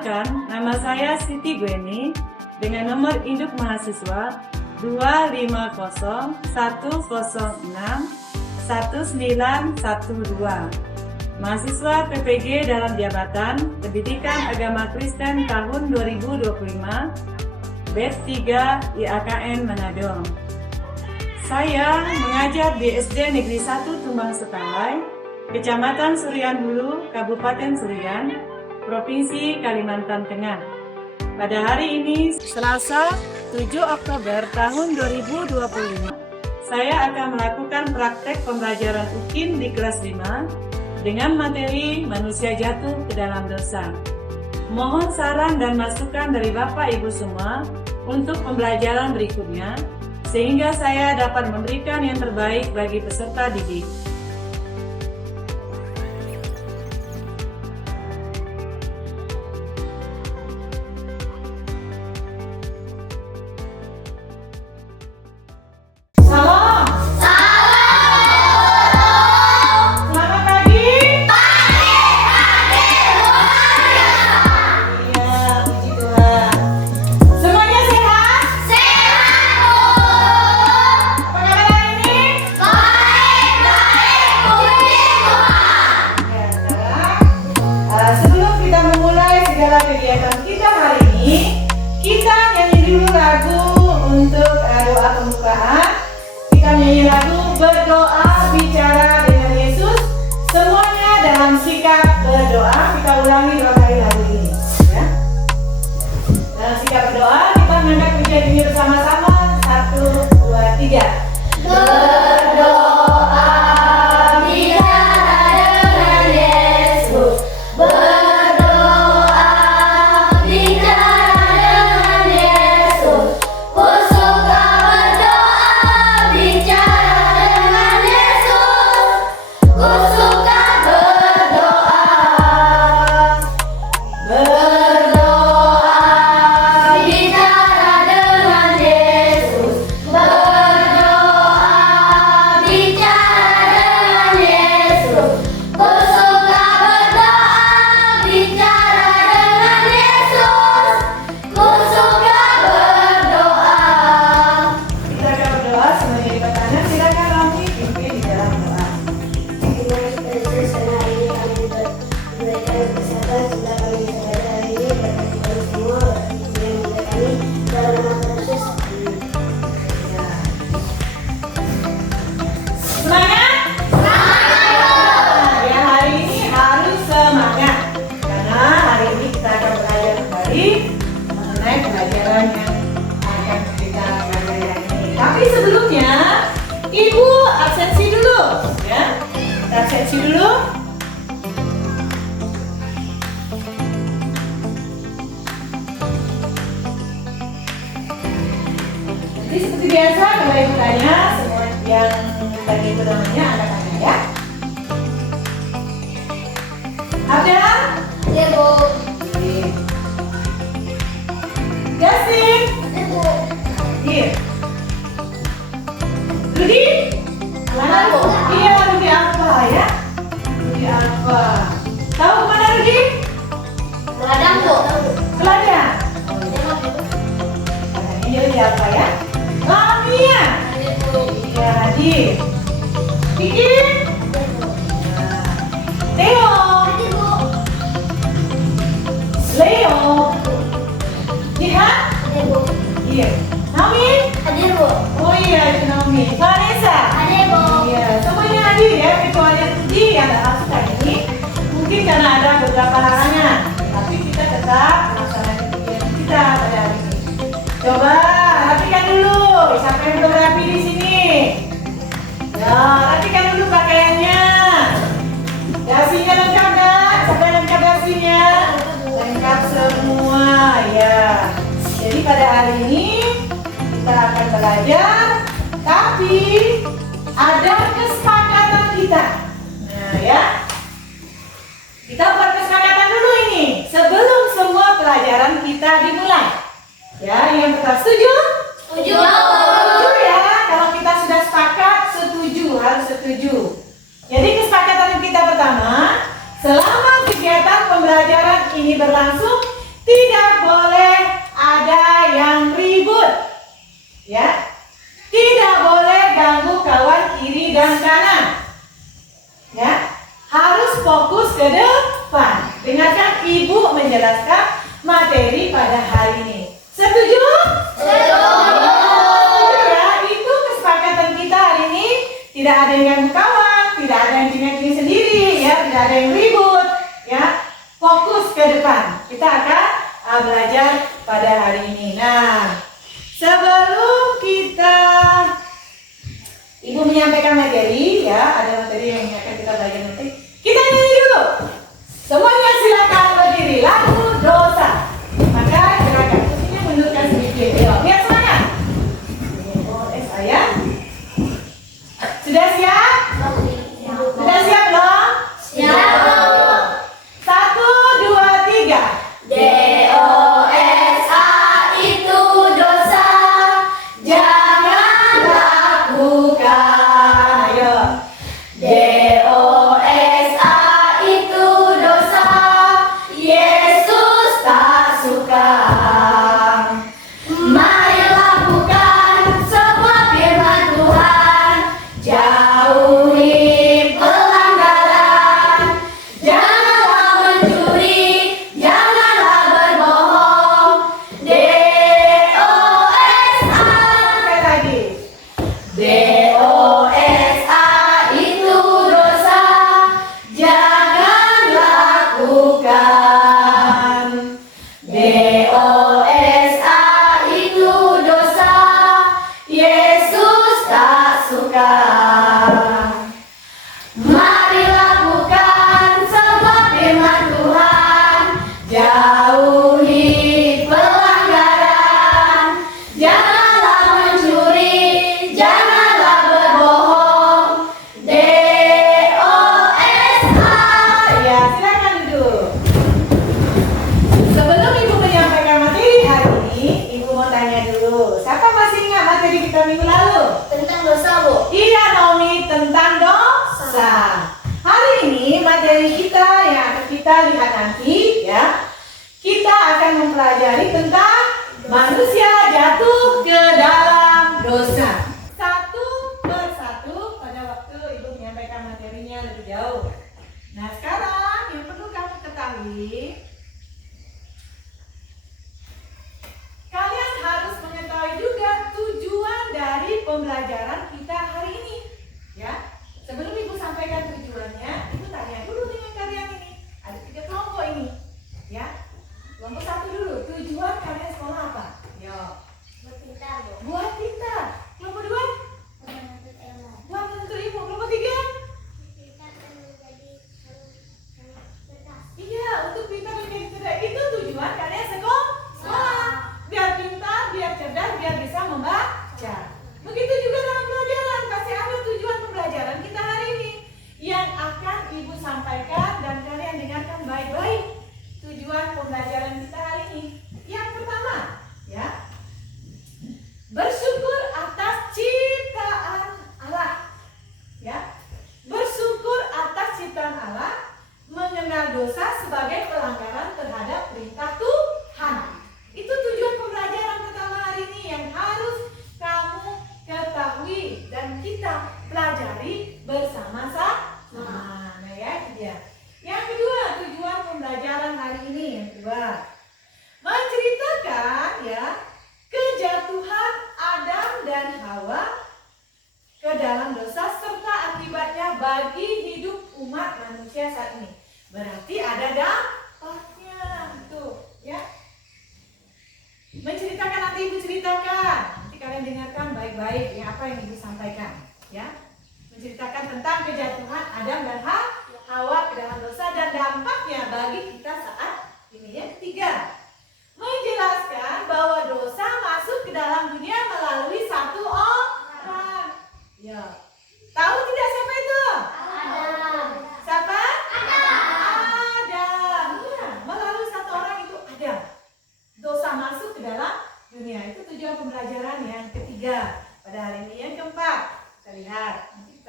Perkenalkan, nama saya Siti Gweni dengan nomor induk mahasiswa 250-106-1912. Mahasiswa PPG dalam jabatan Pendidikan Agama Kristen tahun 2025, batch 3 IAKN Manado. Saya mengajar di SD Negeri 1 Tumbang Setalai, Kecamatan Surian Hulu, Kabupaten Surian, Provinsi Kalimantan Tengah. Pada hari ini, Selasa 7 Oktober tahun 2025, saya akan melakukan praktek pembelajaran UKIM di kelas 5 dengan materi manusia jatuh ke dalam dosa. Mohon saran dan masukan dari Bapak Ibu semua untuk pembelajaran berikutnya, sehingga saya dapat memberikan yang terbaik bagi peserta didik. Kegiatan kita hari ini, kita nyanyi dulu lagu untuk doa pembukaan. Kita nyanyi lagu berdoa bicara dengan Yesus. Semuanya dalam sikap berdoa. Kita ulangi 2 kali lagu ini, ya. Dalam sikap berdoa, kita mengangkat pujian ini bersama-sama. 1, 2, 3. Berdoa. Tapi sebelumnya, Ibu absensi dulu, ya. Absensi dulu. Jadi seperti biasa, kalau Ibu tanya, semua yang tadi Ibu namanya angkat tangan, ya. Ada? Ya, Bu. Justin? Ya, Bu. Iya. Rudi? Mana Bu? Iya, Rudi apa ya? Rudi apa? Tahu kemana Rudi? Ladang, Bu. Ladang. Ini Rudi apa ya? Lamia. Ya, Bu. Iya, Hadir. Kiki? Theo. Ya, Bu. Leo. Jihan? Ya, Bu. Iya. Naomi? Hadir, Bu. Oh iya, itu Naomi. Vanessa? Hadir, Bu. Iya, semuanya hadir ya, kecuali Rudi yang nggak masuk hari ini. Mungkin karena ada beberapa halangan, tapi kita tetap melaksanakan kegiatan kita pada hari ini. Coba rapikan dulu, siapa yang belum rapi di sini? Ya, rapikan dulu pakaiannya. Dasinya lengkap nggak? Siapa yang lengkap dasinya? Lengkap semua, ya. Jadi pada hari ini kita akan belajar, tapi ada kesepakatan kita. Nah, ya. Kita buat kesepakatan dulu ini sebelum semua pelajaran kita dimulai. Ya, yang pertama setuju? Setuju. Setuju ya. Kalau kita sudah sepakat, setuju, harus setuju. Jadi kesepakatan kita pertama, selama kegiatan pembelajaran ini berlangsung, kiri dan kanan. Ya, harus fokus ke depan. Dengarkan ibu menjelaskan materi pada hari ini. Setuju? Setuju. Ya, itu kesepakatan kita hari ini. Tidak ada yang ganggu kawan, tidak ada yang cengeng sendiri, ya, tidak ada yang ribut, ya. Fokus ke depan. Kita akan belajar pada hari ini. Nah, sebelum ibu menyampaikan materi, ya, ada materi yang akan kita belajar nanti. Kita nyanyi dulu. Semuanya silakan berdiri. Lagu dosa. Maka silakan. Posisinya mundurkan sedikit. Yuk, lihat semuanya. Saya. Sudah siap? Sudah siap belum? Siap. 1, 2, 3. DOSA itu dosa, jangan lakukan. Ayo. DOSA itu dosa, Yesus tak suka. Mari lakukan semua firman Tuhan, jauhi pelanggaran, janganlah mencuri, janganlah berbohong. DOSA. Sekali lagi. DOSA itu dosa, jangan lakukan. DOSA itu dosa, Yesus tak suka. Mari lakukan semua firman Tuhan, jauhi pelanggaran, janganlah mencuri, janganlah berbohong. DOSA. Ya, silakan duduk. Sebelum ibu menyampaikan materi hari ini, ibu mau tanya dulu. Siapa masih ingat materi kita minggu lalu? Tentang dosa, Bu. Iya, Nomi, tentang dosa. Hari ini materi kita yang akan kita lihat nanti, ya. Kita akan mempelajari tentang manusia jatuh ke dalam dosa. Satu persatu pada waktu ibu menyampaikan materinya lebih jauh. Nah, sekarang yang perlu kamu ketahui, kalian harus mengetahui juga tujuan dari pembelajaran kita hari ini, ya. Sebelum ibu sampaikan tujuannya, ibu tanya dulu dengan kalian ini. Ada 3 kelompok ini, ya. Kelompok 1 dulu, tujuan kalian sekolah apa? Yo. Buat pintar, Bu. Buat pintar. Kelompok 2, Menuntut ilmu. buat menuntut ilmu. Kelompok 3, Kita akan menjadi cerdas. iya, untuk pintar dan jadi cerdas. Itu tujuan kalian sekolah. Biar pintar, biar cerdas, biar bisa membaca. Begitu juga dalam pelajaran, pasti ada tujuan pembelajaran kita hari ini yang akan ibu sampaikan dan kalian dengarkan baik-baik. Tujuan pembelajaran kita hari ini. Yang pertama, ya, bersyukur atas ciptaan Allah. Ya, bersyukur atas ciptaan Allah, mengenal dosa sebagai pelanggaran terhadap perintah Tuhan. Itu tujuan pembelajaran pertama hari ini yang harus kamu ketahui dan kita pelajari bersama-sama. Nah, ya, itu dia. Yang kedua, tujuan pembelajaran hari ini yang kedua, menceritakan, ya, kejatuhan Adam dan Hawa ke dalam dosa serta akibatnya bagi hidup umat manusia saat ini. Berarti ada dampaknya, tuh, ya. Menceritakan, nanti ibu ceritakan. Nanti kalian dengarkan baik-baik ya apa yang ibu sampaikan, ya. Menceritakan tentang kejatuhan Adam dan Hawa ke dalam dosa dan dampaknya bagi kita saat ini. Yang ketiga, menjelaskan bahwa dosa masuk ke dalam dunia melalui satu orang. Ya. Tahu tidak siapa itu? Adam. Siapa? Adam. Adam. Ya, melalui satu orang itu Adam. Dosa masuk ke dalam dunia. Itu tujuan pembelajaran yang ketiga pada hari ini. Yang keempat, kita lihat. Nanti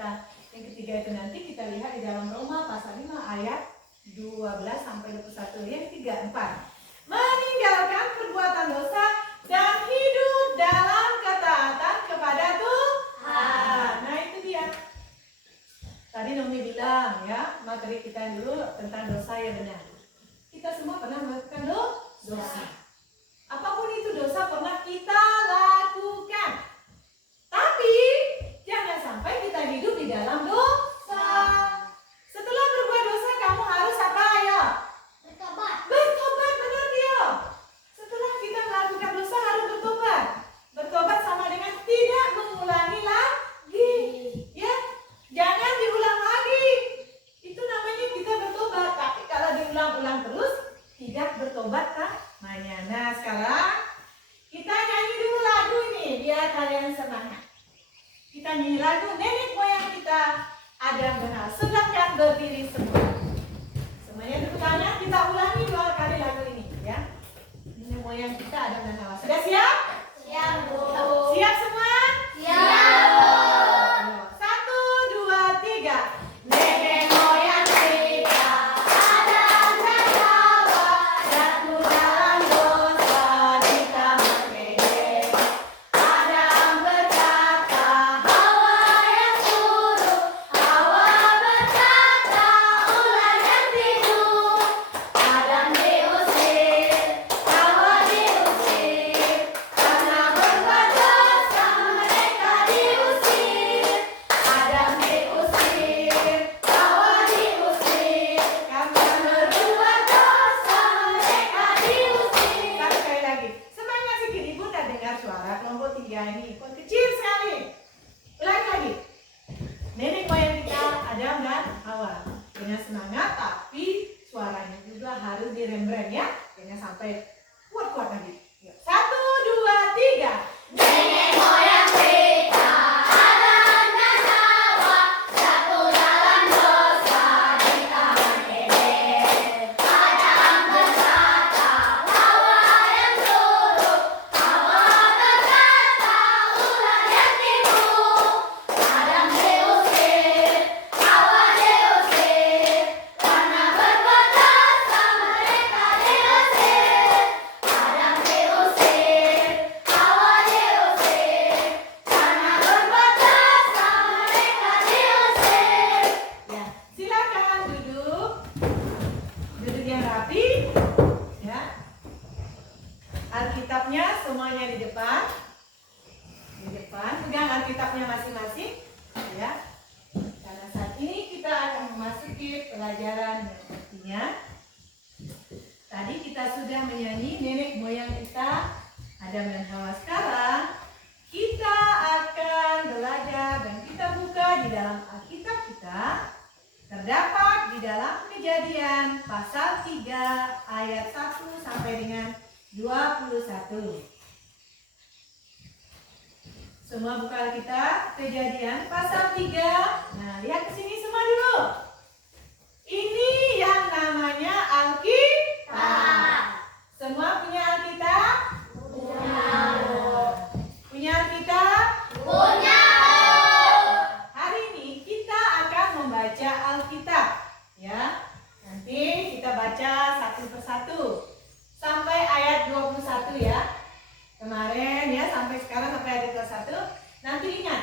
yang ketiga itu nanti kita lihat di dalam Roma pasal 5 ayat 12 sampai 21. Yang ketiga, 4. Meninggalkan perbuatan dosa dan hidup dalam ketaatan kepada Tuhan. Nah, itu dia. Tadi Nomi bilang ya, materi kita dulu tentang dosa yang benar. Kita semua pernah melakukan dosa. Apapun itu dosa pernah kita lakukan. Tapi jangan sampai kita hidup di dalam dosa. Setelah berbuat dosa kamu harus apa ya? Bertobat. Bertobat, benar dia. Setelah kita melakukan dosa harus bertobat. Bertobat sama dengan tidak mengulangi lagi. Ya, jangan diulang lagi. Itu namanya kita bertobat. Tapi kalau diulang-ulang terus tidak bertobat namanya. Nah, sekarang kita nyanyi dulu lagu ini biar kalian semangat. Kita nyanyi lagu nenek moyang kita Adam dan Hawa. Sedangkan berdiri semua. Semuanya duduk tangan, kita ulangi 2 kali lagu ini ya. Nenek moyang kita Adam dan Hawa. Sudah siap? Siap, Bu. Siap semua? Siap, Bu. 1, 2, 3. Nenek moyang kita Adam dan Hawa jatuh dalam dosa di taman Eden. Adam berkata, Hawa yang suruh, Hawa berkata, ular yang tidur. Adam diusir, Hawa diusir, karena berbuat dosa mereka diusir. Adam diusir, Hawa diusir, karena berbuat dosa mereka diusir. Sekali lagi, semangat sedikit, Ibu tak dengar suara kelompok 3 ini, kok kecil sekali. Ulangi lagi. Nenek moyang kita Adam dan Hawa. Dengan semangat tapi suaranya juga harus direm-rem ya. Jangan sampai kuat-kuat lagi. 1, 2, 3. Nenek moyang kita Adam dan Hawa jatuh dalam dosa di taman Eden. Adam berkata, Hawa yang suruh, Hawa berkata, ular yang tidur. Adam diusir, Hawa diusir, karena berbuat dosa mereka diusir. Adam diusir, Hawa diusir, karena berbuat dosa mereka diusir. Ya, silakan duduk. Duduk yang rapi. Ya. Alkitabnya semuanya di depan. Di depan, pegang Alkitabnya masing-masing. Ya. Karena saat ini kita akan memasuki pelajaran yang artinya tadi kita sudah menyanyi nenek moyang kita Adam dan Hawa. Sekarang kita akan belajar dan kita buka di dalam Alkitab kita. Terdapat di dalam Kejadian pasal 3 ayat 1 sampai dengan 21. Semua buka Alkitab, Kejadian pasal 3. Nah, lihat ke sini semua dulu. Ini yang namanya Alkitab. Semua punya Alkitab? Punya Alkitab? Punya. Hari ini kita akan membaca Alkitab. Ya. Nanti kita baca satu persatu sampai ayat 21 ya. Kemarin ya sampai sekarang sampai ayat 21. Nanti ingat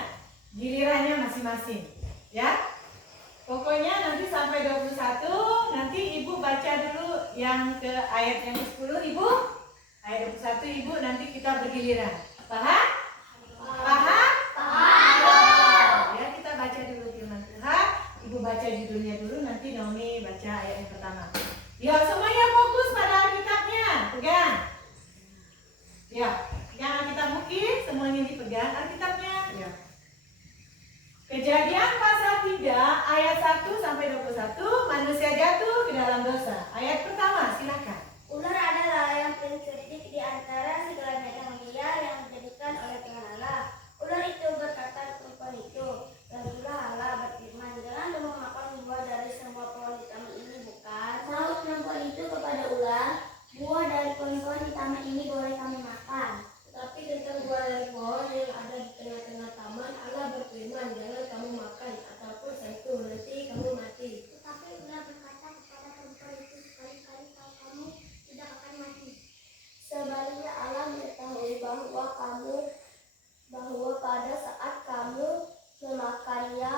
gilirannya masing-masing. Ya. Pokoknya nanti sampai 21, nanti Ibu baca dulu yang ke ayat yang ke-10 Ibu. Ayat 21 Ibu, nanti kita bergiliran. Paham? Paham? Paham. Ya, kita baca dulu firman Tuhan. Ibu baca judulnya dulu, nanti Naomi baca ayat yang pertama. Ya, semuanya fokus pada Alkitabnya. Pegang. Ya, yang Alkitab mungkin semuanya dipegang Alkitabnya. Ya. Kejadian pasal 3 ayat 1 sampai 21, manusia jatuh ke dalam dosa. Ayat pertama, silakan. Ular adalah yang paling cerdik di antara segala binatang liar yang dijadikan oleh Tuhan Allah. Ular itu berkata ke perempuan itu, lalulah Allah berfirman, jangan kamu makan buah dari semua pohon di taman ini, bukan? Sahut perempuan itu kepada ular, buah dari pohon-pohon di taman ini boleh kamu makan. Tetapi tentang buah dari pohon yang ada di tengah-tengah taman, Allah berfirman, jangan kamu makan ataupun sentuh, nanti kamu mati. Tetapi ular berkata kepada perempuan itu, sekali-kali kalau kamu tidak akan mati. Sebaliknya Allah mengetahui bahwa pada saat kamu memakannya,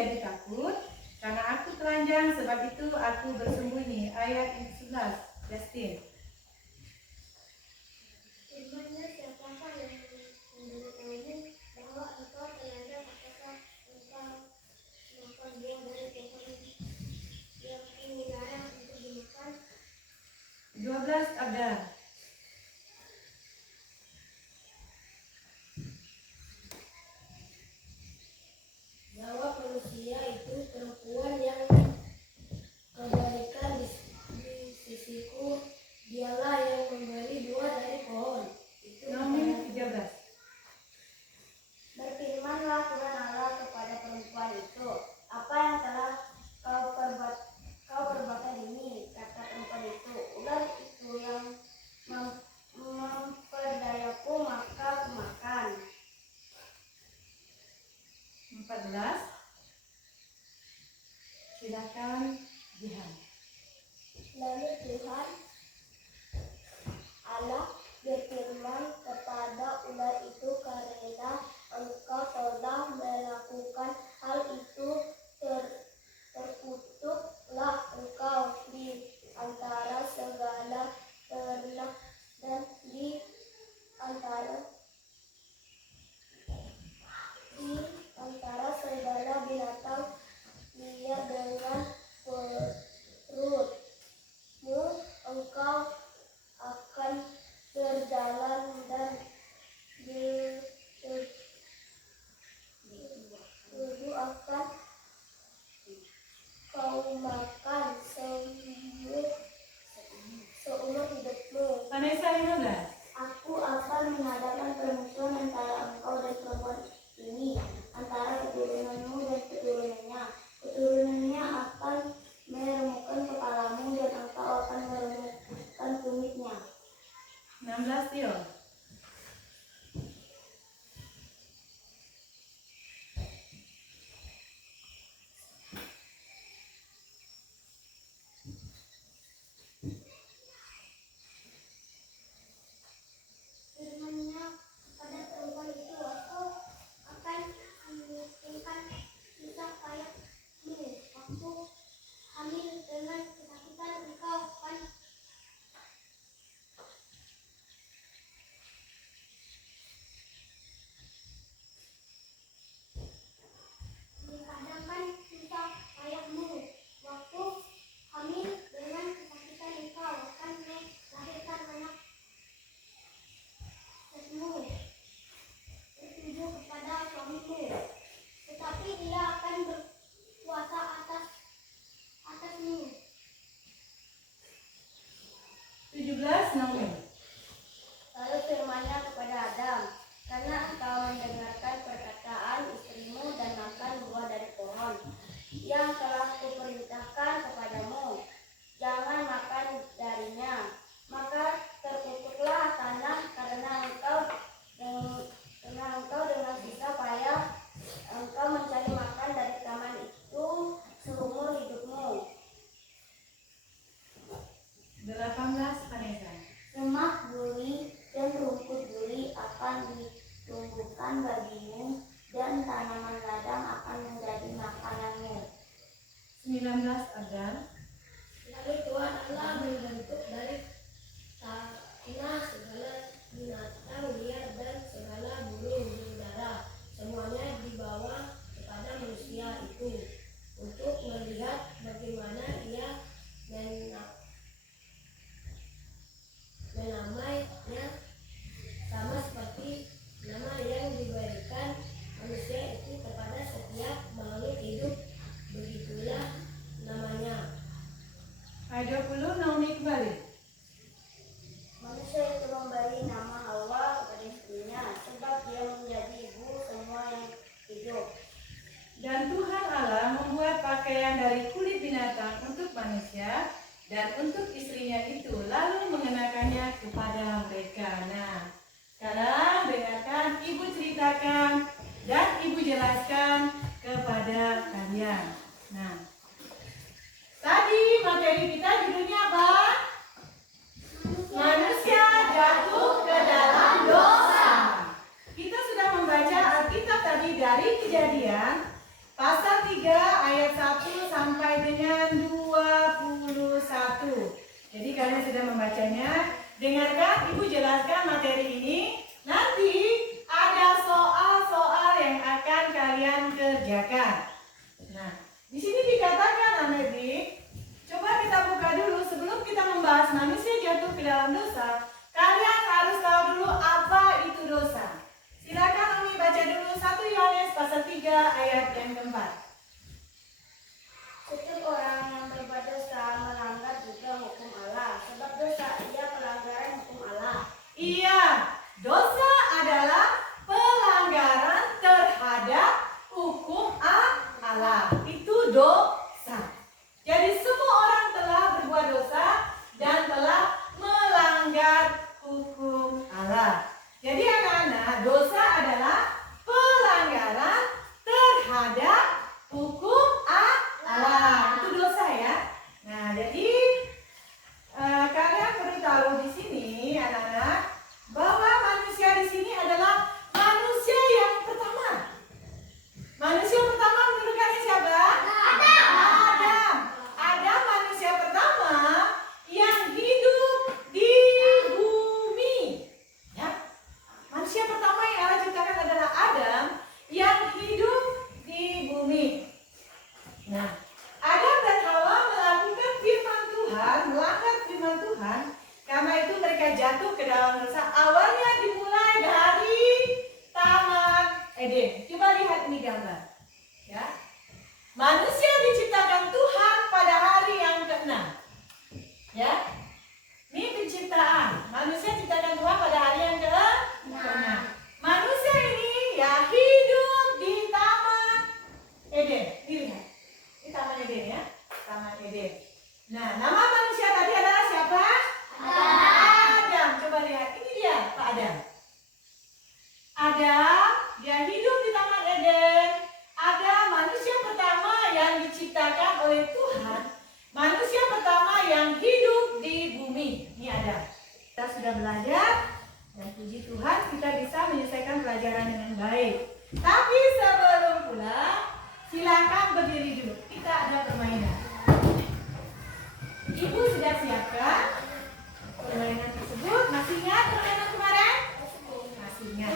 menjadi takut, karena aku telanjang, sebab itu aku bersembunyi. Ayat 11, Justin. Firman-Nya, siapakah yang memberitahumu bahwa engkau telanjang, apakah engkau makan buah dari pohon yang aku larang untuk dimakan? 12, Abdar. Jawab manusia itu, perempuan yang kebaikan di sisiku, dialah yang memberi buah dari pohon itu. Naomi 13. Berfirmanlah Tuhan Allah kepada perempuan itu, apa yang telah kau perbuat ini? Kata perempuan itu, ular itu yang memperdayaku, maka aku makan. 14. Silakan Jihan. Lalu Tuhan Allah berfirman kepada ular itu, karena engkau telah melakukan hal itu, terkutuklah engkau di antara segala ternak dan di antara segala binatang liar dengan perutmu. Engkau akan berjalan dan berdu akan kau makan seumur hidupmu. Vanessa 15. Aku akan mengadakan permusuhan antara engkau dan perempuan ini, antara keturunanmu dan keturunannya. Keturunannya akan meremukkan kepalamu dan engkau akan meremukkan tumitnya. 16, Tio. Firman-Nya kepada perempuan itu, aku akan memiskinkan susah payahmu. Waktu hamil dengan kesakitan engkau akan dikadangkan susah payahmu. Waktu hamil dengan kesakitan engkau akan melahirkan anak bertuju kepada suamimu, tetapi dia akan berkuasa atasmu. 17, Naomi. Lalu firman-Nya kepada Adam, karena engkau mendengarkan perkataan istrimu dan makan buah dari pohon yang telah kuperintahkan kepadamu, jangan makan darinya, maka terkutuklah tanah karena engkau dengan susah payah engkau mencari makan dari taman itu seumur hidupmu. 18, Vanessa. Semak duri dan rumput duri akan ditumbuhkan bagimu, dan tanaman ladang akan menjadi makananmu. 19, Abdar. Lalu Tuhan Allah membentuk dari tanah segala binatang liar dan segala burung di udara, semuanya dibawa kepada manusia itu, untuk melihat bagaimana ia menamainya, sama seperti nama yang diberikan manusia itu kepada setiap makhluk hidup, begitulah namanya. Ayat 20, Naomi kembali. Manusia itu memberi nama Hawa kepada istrinya, sebab dia menjadi ibu semua yang hidup. Dan Tuhan Allah membuat pakaian dari kulit binatang untuk manusia dan untuk istrinya itu, lalu mengenakannya kepada mereka. Nah, sekarang dengarkan ibu ceritakan dan ibu jelaskan kepada kalian. Nah, tadi materi kita judulnya apa? Manusia jatuh ke dalam dosa. Kita sudah membaca Alkitab tadi dari Kejadian pasal 3 sampai dengan 21. Jadi kalian sudah membacanya. Dengarkan Ibu jelaskan materi ini. Nanti ada soal-soal yang akan kalian kerjakan. Nah, di sini dikatakan anak-anak, coba kita buka dulu sebelum kita membahas manusia jatuh ke dalam dosa. Kalian harus tahu dulu apa itu dosa. Silakan Umi baca dulu 1 Yohanes pasal 3 ayat yang keempat. Setiap orang yang berbuat dosa melanggar juga hukum Allah, sebab dosa ia pelanggaran hukum Allah. Iya, dosa adalah pelanggaran terhadap hukum Allah. Itu dosa. Jadi semua orang telah berbuat dosa dan telah melanggar hukum Allah. Jadi anak-anak, dosa adalah pelanggaran terhadap hukum Allah. Itu dosa ya. Nah, jadi kalian perlu tahu di sini anak-anak bahwa manusia di sini adalah manusia yang pertama. Manusia pertama menurut kalian siapa? Adam. Adam manusia pertama yang hidup di bumi. Ya. Manusia pertama yang Allah ciptakan adalah Adam yang hidup di bumi. Nah, Adam dan Hawa melakukan firman Tuhan, melanggar firman Tuhan. Karena itu mereka jatuh ke dalam dosa. Awalnya dimulai dari Taman Eden. Coba lihat ini gambar. Ya. Manusia diciptakan Tuhan pada hari yang ke-6. Ya. Ini penciptaan. Manusia diciptakan Tuhan pada hari yang ke-6. Manusia ini ya hidup di Taman Eden. Dilihat. Ini Taman Eden ya. Taman Eden. Nah, nama manusia tadi adalah siapa? Adam. Coba lihat. Ini dia Pak Adam. Adam, dia hidup di Taman Eden. Ada manusia pertama yang diciptakan oleh Tuhan. Manusia pertama yang hidup di bumi. Ini Adam. Kita sudah belajar. Dan puji Tuhan kita bisa menyelesaikan pelajaran dengan baik. Tapi sebelum pulang, silakan berdiri dulu. Kita ada permainan. Ibu sudah siapkan permainan tersebut. Masih ingat permainan kemarin? Masih ingat.